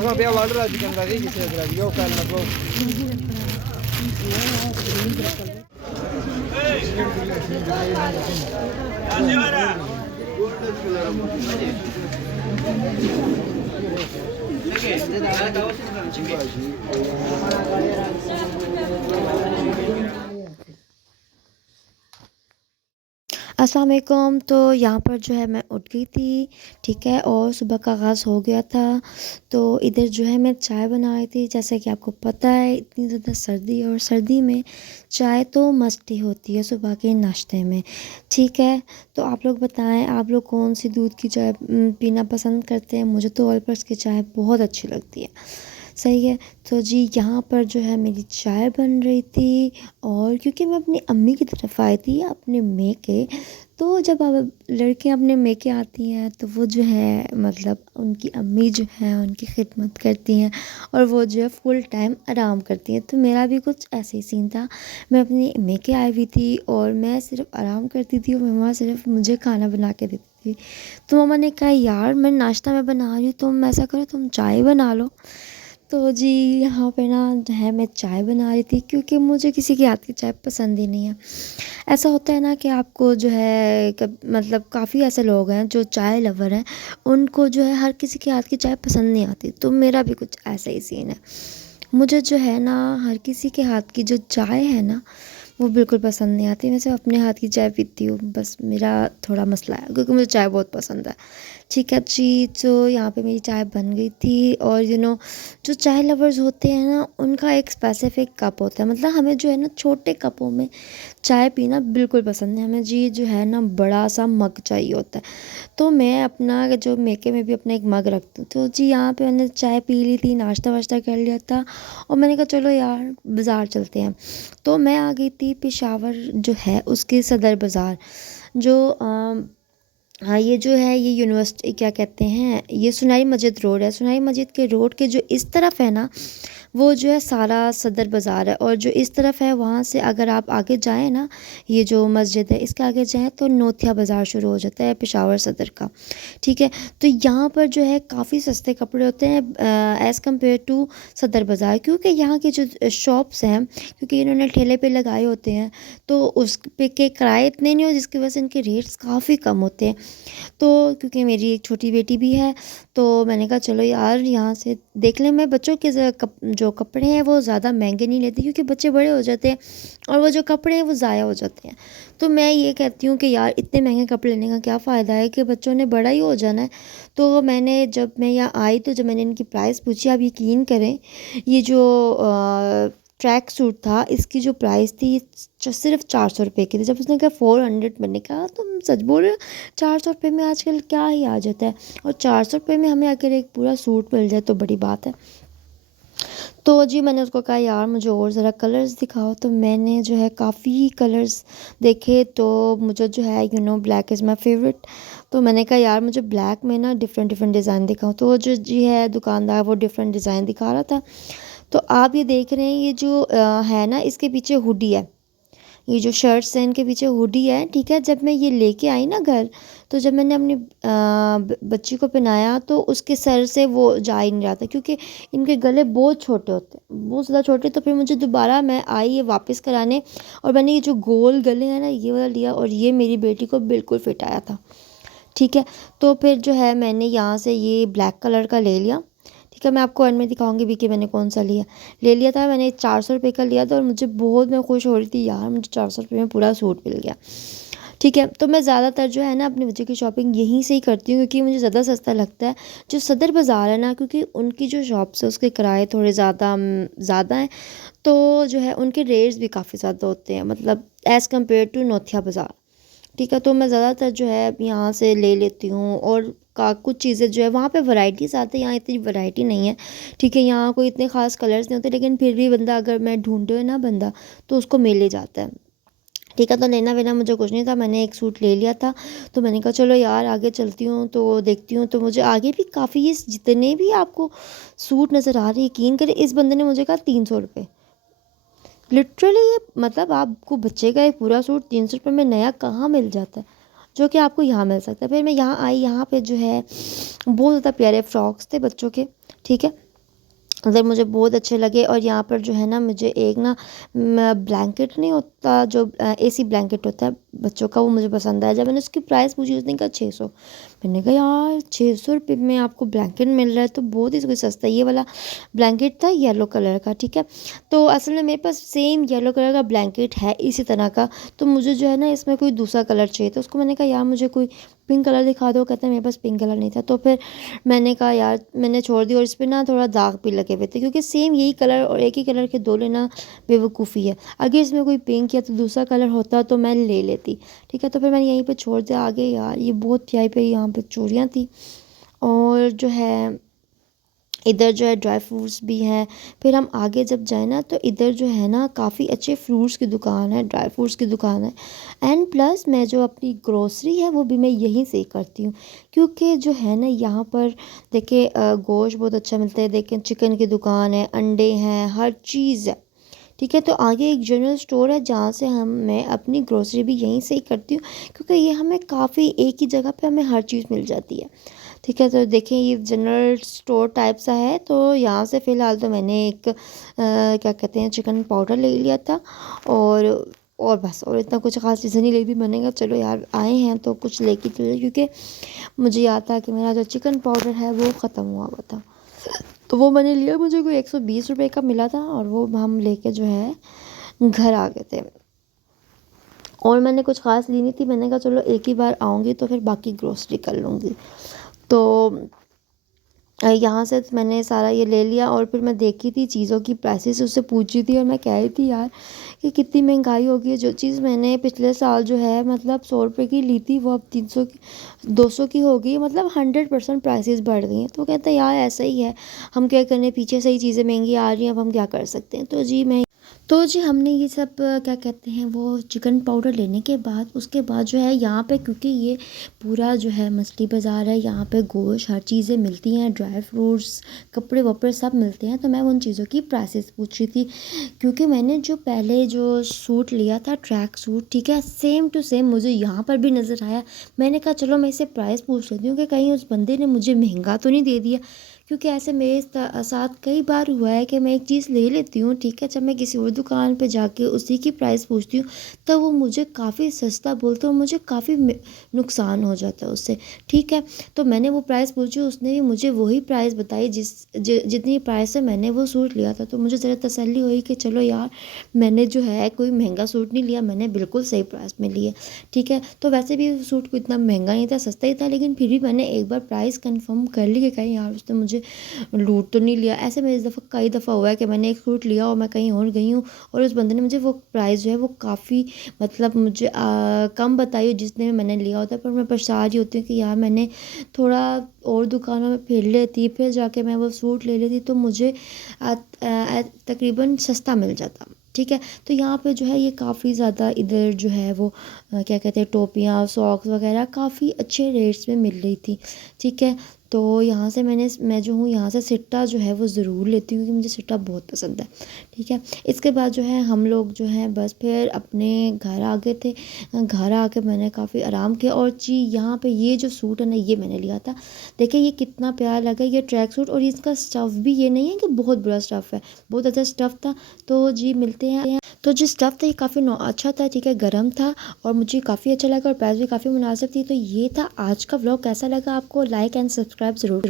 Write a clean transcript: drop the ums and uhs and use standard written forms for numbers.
Aga be water aaj kan lagi kise adra yo kal na bro. अस्सलाम वालेकुम। तो यहाँ पर जो है मैं उठ गई थी, ठीक है, और सुबह का आगाज़ हो गया था। तो इधर जो है मैं चाय बना रही थी। जैसे कि आपको पता है इतनी ज़्यादा सर्दी है और सर्दी में चाय तो मस्ट ही होती है सुबह के नाश्ते में, ठीक है। तो आप लोग बताएं, आप लोग कौन सी दूध की चाय पीना पसंद करते हैं? मुझे तो ऑल पर्स की चाय बहुत अच्छी लगती है। सही है। तो जी यहाँ पर जो है मेरी चाय बन रही थी, और क्योंकि मैं अपनी अम्मी की तरफ आई थी अपने मेके, तो जब अब लड़कियां अपने मेके आती हैं तो वो जो है मतलब उनकी अम्मी जो है उनकी खिदमत करती हैं, और वो जो है फुल टाइम आराम करती हैं। तो मेरा भी कुछ ऐसे ही सीन था। मैं अपनी मेके आई हुई थी और मैं सिर्फ आराम करती थी और मम्मा सिर्फ मुझे खाना बना के देती थी। तो मम्मा ने कहा यार मैं नाश्ता में बना रही हूँ, तुम ऐसा करो तुम चाय बना लो। तो जी यहाँ पे ना जो है मैं चाय बना रही थी, क्योंकि मुझे किसी के हाथ की चाय पसंद ही नहीं है। ऐसा होता है ना कि आपको जो है मतलब काफ़ी ऐसे लोग हैं जो चाय लवर हैं, उनको जो है हर किसी के हाथ की चाय पसंद नहीं आती। तो मेरा भी कुछ ऐसा ही सीन है। मुझे जो है ना हर किसी के हाथ की जो चाय है ना वो बिल्कुल पसंद नहीं आती। मैं सिर्फ अपने हाथ की चाय पीती हूँ, बस मेरा थोड़ा मसला है, क्योंकि मुझे चाय बहुत पसंद है। ठीक है जी, तो यहाँ पे मेरी चाय बन गई थी, और जो चाय लवर्स होते हैं ना उनका एक स्पेसिफिक कप होता है। मतलब हमें जो है ना छोटे कपों में चाय पीना बिल्कुल पसंद है, हमें जी जो है ना बड़ा सा मग चाहिए होता है। तो मैं अपना जो मेके में भी अपना एक मग रखती हूँ। तो जी यहाँ पे मैंने चाय पी ली थी, नाश्ता वाश्ता कर लिया था, और मैंने कहा चलो यार बाज़ार चलते हैं। तो मैं आ गई थी पेशावर जो है उसके सदर बाज़ार, जो हाँ ये जो है ये यूनिवर्सिटी क्या कहते हैं, ये सुनाई मस्जिद रोड है। सुनाई मस्जिद के रोड के जो इस तरफ है ना वो जो है सारा सदर बाज़ार है, और जो इस तरफ है वहाँ से अगर आप आगे जाएँ ना, ये जो मस्जिद है इसके आगे जाएँ तो नोथिया बाज़ार शुरू हो जाता है पेशावर सदर का, ठीक है। तो यहाँ पर जो है काफ़ी सस्ते कपड़े होते हैं एज़ कम्पेयर टू सदर बाज़ार, क्योंकि यहाँ के जो शॉप्स हैं, क्योंकि इन्होंने ठेले पे लगाए होते हैं, तो उस पे के किराए इतने नहीं हो जिसकी वजह से इनके रेट्स काफ़ी कम होते हैं। तो क्योंकि मेरी एक छोटी बेटी भी है, तो मैंने कहा चलो यार यहाँ से देख लें। मैं बच्चों के जो कपड़े हैं वो ज़्यादा महंगे नहीं लेती, क्योंकि बच्चे बड़े हो जाते हैं और वो जो कपड़े हैं वो ज़ाया हो जाते हैं। तो मैं ये कहती हूँ कि यार इतने महंगे कपड़े लेने का क्या फ़ायदा है, कि बच्चों ने बड़ा ही हो जाना है। तो जब मैं यहाँ आई तो जब मैंने इनकी प्राइस पूछी, आप यकीन करें ये जो ट्रैक सूट था इसकी जो प्राइस थी सिर्फ 400 रुपये की थी। जब उसने कहा 400, मैंने कहा तुम सच बोल रहे हो? 400 रुपये में आजकल क्या ही आ जाता है, और 400 रुपये में हमें अगर एक पूरा सूट मिल जाए तो बड़ी बात है। तो जी मैंने उसको कहा यार मुझे और ज़रा कलर्स दिखाओ। तो मैंने जो है काफ़ी कलर्स देखे, तो मुझे जो है ब्लैक इज़ माई फेवरेट। तो मैंने कहा यार मुझे ब्लैक में ना डिफरेंट डिफरेंट डिज़ाइन दिखाओ। तो वो जो जी है दुकानदार वो डिफरेंट डिज़ाइन दिखा रहा था। तो आप ये देख रहे हैं ये जो है ना इसके पीछे हुडी है, ये जो शर्ट्स हैं इनके पीछे हुडी है, ठीक है। जब मैं ये लेके आई ना घर, तो जब मैंने अपनी बच्ची को पहनाया तो उसके सर से वो जा ही नहीं रहा था, क्योंकि इनके गले बहुत छोटे होते हैं, बहुत ज़्यादा छोटे। तो फिर मुझे दोबारा मैं आई ये वापस कराने, और मैंने ये जो गोल गले हैं ना ये वाला लिया, और ये मेरी बेटी को बिल्कुल फिट आया था, ठीक है। तो फिर जो है मैंने यहाँ से ये ब्लैक कलर का ले लिया, ठीक है। मैं आपको एंड में दिखाऊंगी भी कि मैंने कौन सा ले लिया था। मैंने 400 रुपये का लिया था, और मुझे बहुत मैं खुश हो रही थी यार मुझे 400 रुपये में पूरा सूट मिल गया, ठीक है। तो मैं ज़्यादातर जो है ना अपने बच्चे की शॉपिंग यहीं से ही करती हूँ, क्योंकि मुझे ज़्यादा सस्ता लगता है। जो सदर बाज़ार है ना, क्योंकि उनकी जो शॉप्स है उसके किराए थोड़े ज़्यादा हैं, तो जो है उनके रेट्स भी काफ़ी ज़्यादा होते हैं, मतलब एज़ कम्पेयर टू नोथिया बाज़ार, ठीक है। तो मैं ज़्यादातर जो है यहाँ से ले लेती हूँ, और का कुछ चीज़ें जो है वहाँ पे वैरायटी ज़्यादा है, यहाँ इतनी वैरायटी नहीं है, ठीक है। यहाँ कोई इतने ख़ास कलर्स नहीं होते, लेकिन फिर भी बंदा अगर मैं ढूंढे ना बंदा तो उसको मिल ही जाता है, ठीक है। तो लेना वेना मुझे कुछ नहीं था, मैंने एक सूट ले लिया था। तो मैंने कहा चलो यार आगे चलती हूँ तो देखती हूँ। तो मुझे आगे भी काफ़ी ये जितने भी आपको सूट नज़र आ रहे हैं, यकीन करें इस बंदे ने मुझे कहा 300 रुपये। लिटरली ये मतलब आपको बच्चे का एक पूरा सूट 300 रुपये में नया कहाँ मिल जाता है, जो कि आपको यहाँ मिल सकता है। फिर मैं यहाँ आई, यहाँ पे जो है बहुत ज़्यादा प्यारे फ्रॉक्स थे बच्चों के, ठीक है। मतलब मुझे बहुत अच्छे लगे। और यहाँ पर जो है ना मुझे एक ना ब्लैंकेट नहीं होता जो एसी ब्लैंकेट होता है बच्चों का, वो मुझे पसंद आया। जब मैंने उसकी प्राइस पूछी उसने कहा 600। मैंने कहा यार 600 रुपये में आपको ब्लैंकेट मिल रहा है तो बहुत ही कोई सस्ता है। ये वाला ब्लैंकेट था येलो कलर का, ठीक है। तो असल में मेरे पास सेम येलो कलर का ब्लैंकेट है इसी तरह का। तो मुझे जो है ना इसमें कोई दूसरा कलर चाहिए, तो उसको मैंने कहा यार मुझे कोई पिंक कलर दिखा दो। कहता है मेरे पास पिंक कलर नहीं था। तो फिर मैंने कहा यार मैंने छोड़ दी। और इस पर ना थोड़ा दाग भी लगे हुए थे, क्योंकि सेम यही कलर और एक ही कलर के दो लेना बेवकूफ़ी है। अगर इसमें कोई पिंक या तो दूसरा कलर होता तो मैं ले लेती, ठीक है। तो फिर मैंने यहीं पे छोड़ दिया। आगे यार ये बहुत प्यारी प्यारी यहाँ पे चूड़ियाँ थी। और जो है इधर जो है ड्राई फ्रूट्स भी हैं। फिर हम आगे जब जाए ना तो इधर जो है ना काफ़ी अच्छे फ्रूट्स की दुकान है, ड्राई फ्रूट्स की दुकान है। एंड प्लस मैं जो अपनी ग्रोसरी है वो भी मैं यहीं से ही करती हूँ, क्योंकि जो है ना यहाँ पर देखिए गोश्त बहुत अच्छा मिलता है। देखें चिकन की दुकान है, अंडे हैं, हर चीज़ है, ठीक है। तो आगे एक जनरल स्टोर है जहाँ से मैं अपनी ग्रोसरी भी यहीं से ही करती हूँ, क्योंकि ये हमें काफ़ी एक ही जगह पे हमें हर चीज़ मिल जाती है, ठीक है। तो देखें ये जनरल स्टोर टाइप सा है। तो यहाँ से फ़िलहाल तो मैंने एक क्या कहते हैं चिकन पाउडर ले लिया था। और बस और इतना कुछ ख़ास चीज़ें नहीं ले भी। मैंने कहा चलो यार आए हैं तो कुछ लेके चले, क्योंकि मुझे याद था कि मेरा जो चिकन पाउडर है वो ख़त्म हुआ हुआ था। तो वो मैंने लिया, मुझे कोई 120 रुपये का मिला था। और वो हम लेके जो है घर आ गए थे। और मैंने कुछ ख़ास ली नहीं थी। मैंने कहा चलो एक ही बार आऊँगी तो फिर बाकी ग्रोसरी कर लूँगी। तो यहाँ से मैंने सारा ये ले लिया। और फिर मैं देखी थी चीज़ों की प्राइसेस, उससे पूछी थी। और मैं कह रही थी यार कि कितनी महंगाई हो गई है। जो चीज़ मैंने पिछले साल जो है मतलब 100 रुपये की ली थी वो अब 300 की 200 की हो गई है। मतलब 100% प्राइसेस बढ़ गई हैं। तो कहते हैं यार ऐसा ही है, हम क्या करें, पीछे से ही चीज़ें महंगी आ रही हैं, अब हम क्या कर सकते हैं। तो जी हमने ये सब क्या कहते हैं वो चिकन पाउडर लेने के बाद उसके बाद जो है यहाँ पे, क्योंकि ये पूरा जो है मछली बाज़ार है, यहाँ पे गोश्त हर चीज़ें मिलती हैं, ड्राई फ्रूट्स कपड़े वपड़े सब मिलते हैं। तो मैं उन चीज़ों की प्राइसेस पूछ रही थी, क्योंकि मैंने जो पहले जो सूट लिया था ट्रैक सूट, ठीक है, सेम टू सेम मुझे यहाँ पर भी नज़र आया। मैंने कहा चलो मैं इसे प्राइस पूछ लेती हूँ कि कहीं उस बंदे ने मुझे महंगा तो नहीं दे दिया। क्योंकि ऐसे मेरे साथ कई बार हुआ है कि मैं एक चीज़ ले लेती हूँ, ठीक है, जब मैं किसी और दुकान पे जाके उसी की प्राइस पूछती हूँ तब वो मुझे काफ़ी सस्ता बोलते हैं और मुझे काफ़ी नुकसान हो जाता है उससे, ठीक है। तो मैंने वो प्राइस पूछी, उसने भी मुझे वही प्राइस बताई जितनी प्राइस से मैंने वो सूट लिया था। तो मुझे ज़रा तसल्ली हुई कि चलो यार मैंने जो है कोई महंगा सूट नहीं लिया, मैंने बिल्कुल सही प्राइस में लिया, ठीक है। तो वैसे भी सूट को इतना महंगा नहीं था, सस्ता ही था, लेकिन फिर भी मैंने एक बार प्राइस कंफर्म कर ली कि कहीं यार उसने मुझे लूट तो नहीं लिया। ऐसे में इस दफ़ा कई दफ़ा हुआ है कि मैंने एक सूट लिया और मैं कहीं और गई हूँ और उस बंदे ने मुझे वो प्राइस जो है वो काफ़ी मतलब मुझे कम बताई हो जितने में मैंने लिया होता है। पर मैं पछता रही होती हूँ कि यार मैंने थोड़ा और दुकानों में फिर लेती, फिर जाके मैं वो सूट ले लेती तो मुझे तकरीबन सस्ता मिल जाता, ठीक है। तो यहाँ पे जो है ये काफ़ी ज़्यादा इधर जो है वो क्या कहते हैं टोपियाँ सॉक्स वगैरह काफ़ी अच्छे रेट्स में मिल रही थी, ठीक है। तो यहाँ से मैं जो हूँ यहाँ से सिट्टा जो है वो ज़रूर लेती हूँ, क्योंकि मुझे सिट्टा बहुत पसंद है, ठीक है। इसके बाद जो है हम लोग जो है बस फिर अपने घर आ गए थे। घर आके मैंने काफ़ी आराम किया। और जी यहाँ पे ये जो सूट है ना ये मैंने लिया था। देखिए ये कितना प्यारा लगा, ये ट्रैक सूट। और इसका स्टफ़ भी ये नहीं है कि बहुत बुरा स्टफ़ है, बहुत अच्छा स्टफ़ था। तो जी मिलते हैं। तो जो स्टफ़ था ये काफ़ी अच्छा था, ठीक है, गर्म था और मुझे काफ़ी अच्छा लगा और प्राइस भी काफ़ी मुनासिब थी। तो ये था आज का व्लॉग। कैसा लगा आपको? लाइक एंड सब्सक्राइब ज़रूर।